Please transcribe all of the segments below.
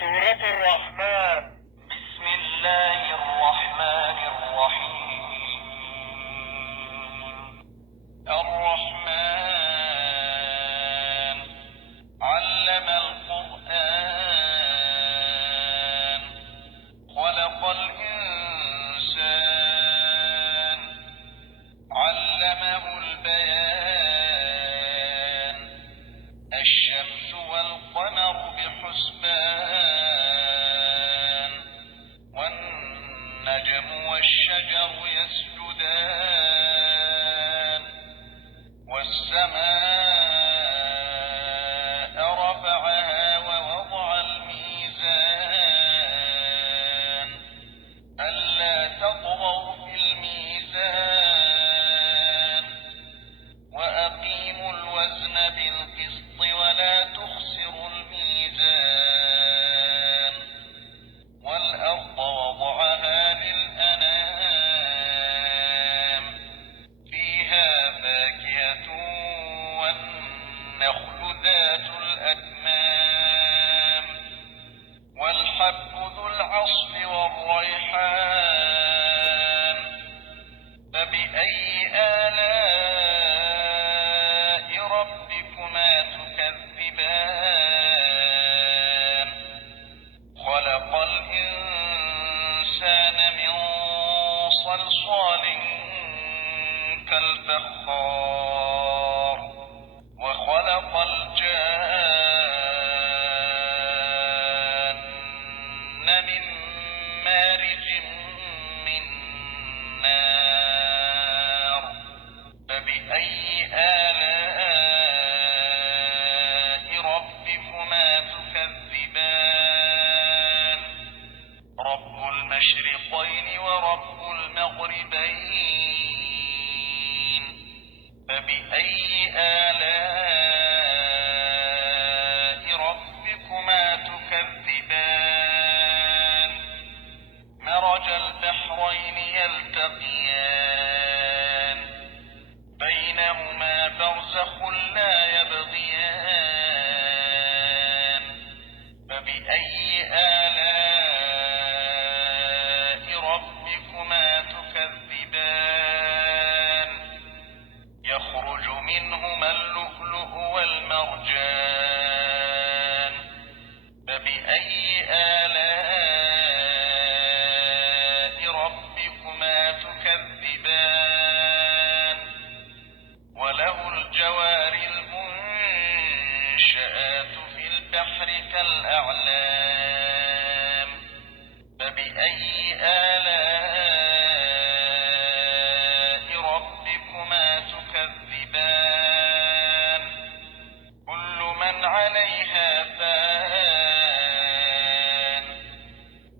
سورة الرحمن. بسم الله الرحمن الرحيم. الرحمن علم القرآن خلق الإنسان علمه البيان الشمس والقمر بحسبان والنجم والشجر يسجدان والسماء رفعها ووضع الميزان ألا تطغوا في الميزان وأقيموا الوزن بالقسط ولا تخسروا الميزان والأرض وضعها للأنام فيها فاكهة والنخل ذات الأكمام والحب ذو العصف والريحان فبأي آلاء ربكما تكذبان خلق الإنسان من صلصال كالفخار وخلق الجان من مارج من نار فبأي آلاء ربكما تكذبان رب المشرقين ورب المغربين فبأي آلاء ربكما تكذبان مرج البحرين يلتقيان بينهما برزخ لا يبغيان فبأي آلاء ربكما تكذبان يخرج منهما اللؤلؤ والمرجان فبأي آلاء ربكما تكذبان وله الجوار المنشآت في البحر كالأعلام فبأي آلاء ربكما تكذبان كل من عليها فان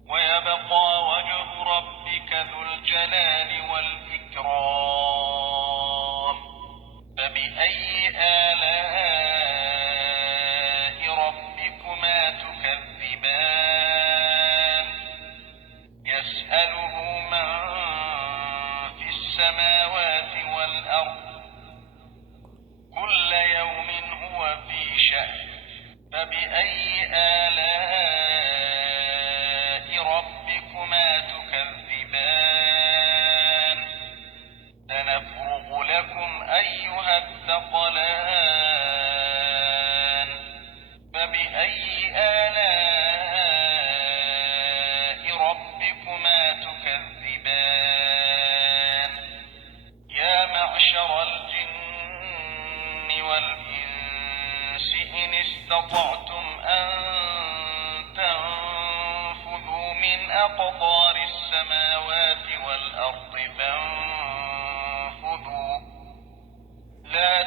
ويبقى وجه ربك ذو الجلال والإكرام فبأي آلاء ربكما تكذبان يسأله من في السماوات والأرض كل يوم هو في شأن فبأي آلاء ربكما تكذبان سنفرغ لكم أيها الثقلان فبأي آلاء ربكما تكذبان يا معشر الجن والإنس إن استطعتم أن تنفذوا من أقطار السماوات والأرض فانفذوا لا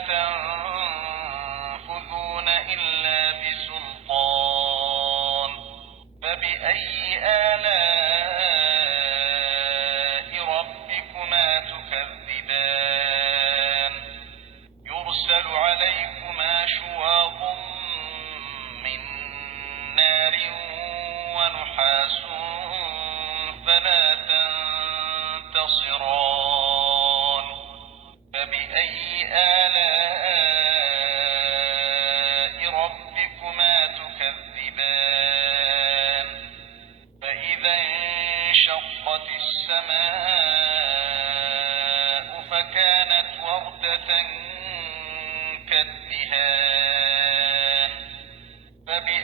تنفذون إلا بسلطان فبأي آلاء ربكما تكذبان يرسل عليكما شواظ من نار ونحاس فلا تنتصران فبأي آلاء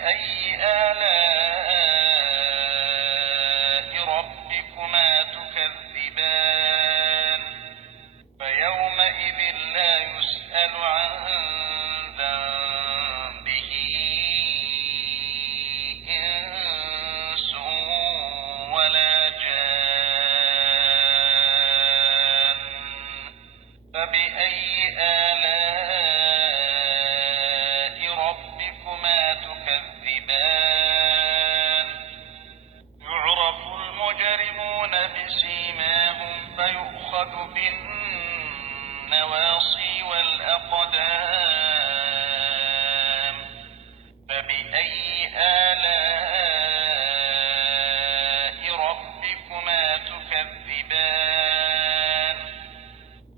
فبأي آلاء ربكما تكذبان فيومئذ لا يسأل عن ذنبه إنس ولا جان فبأي آلاء ربكما تكذبان يعرف المجرمون بسيماهم فيؤخذ بالنواصي والأقدام فبأي آلاء ربكما تكذبان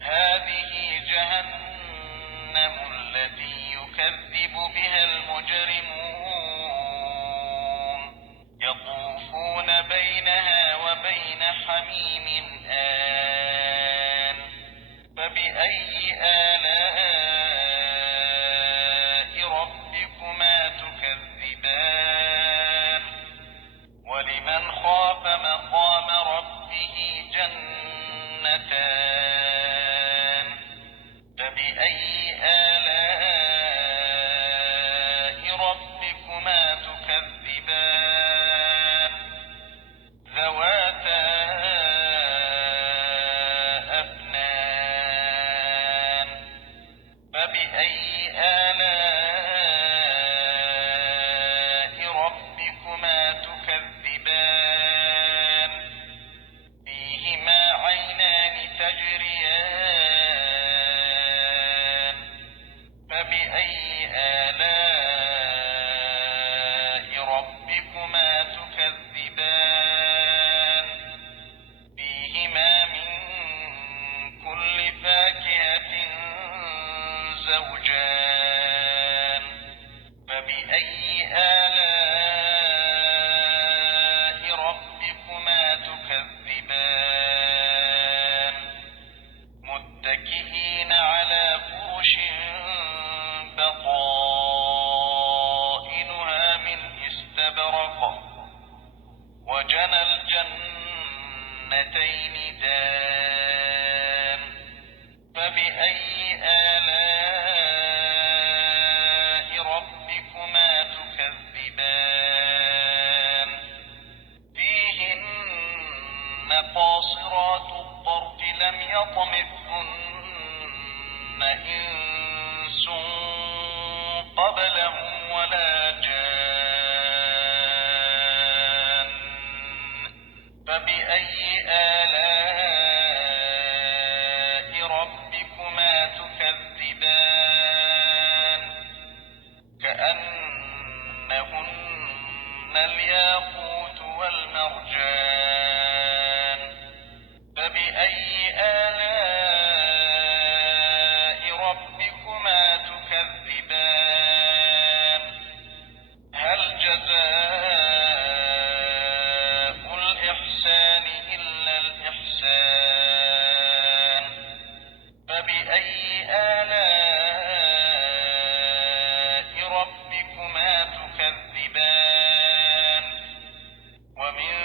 هذه جهنم التي يكذب بها المجرمون يطوفون بينها وبين حميم آن فبأي آلاء ربكما تكذبان ولمن خاف مقام ربه جنتان فبأي آلاء ربكما تكذبان ذواتا أفنان فبأي آلاء ربكما تكذبان فيهما عينان تجريان فبأي آلاء ربكما تكذبان فيهما من كل فاكهة زوجان فبأي آلاء ربكما تكذبان متكئين على فرش بطائنها من استبرق وجنى الجنتين دان فبأي آلاء ربكما تكذبان فيهن قاصرات الطرف لم يطمثهن إنس قبلهم ولا جان فبأي آلاء ربكما تكذبان كأنهن الياقوت والمرجان فبأي آلاء ربكما تكذبان هل جزاء الإحسان إلا الإحسان فبأي آلاء ربكما تكذبان ومن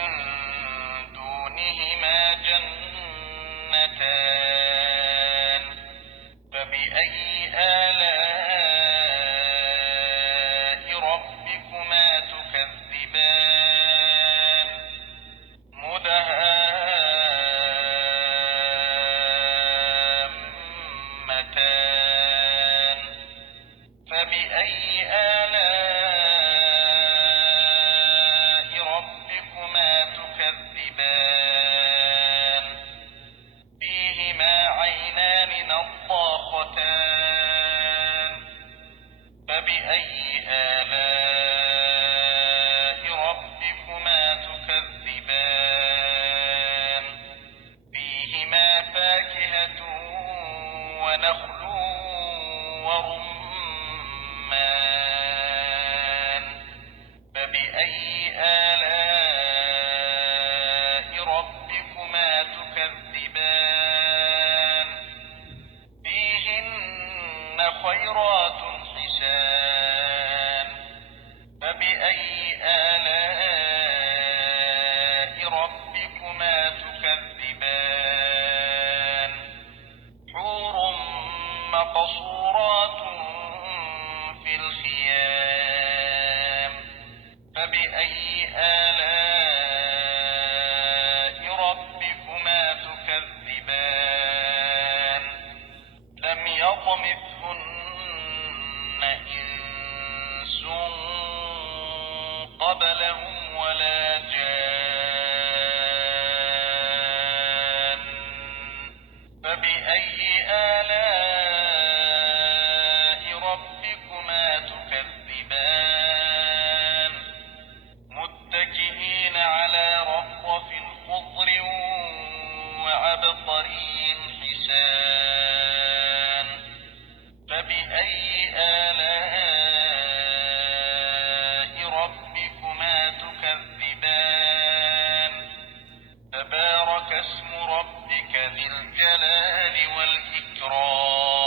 فبأي آلاء ربكما تكذبان لم يطمثهن إنس قبلهم ولا جان فبأي آلاء ربكما تكذبان متكئين على رفرف خضر وعبقري حسان فبأي آلاء ربكما تكذبان تبارك اسم ربك ذي الجلال والإكرام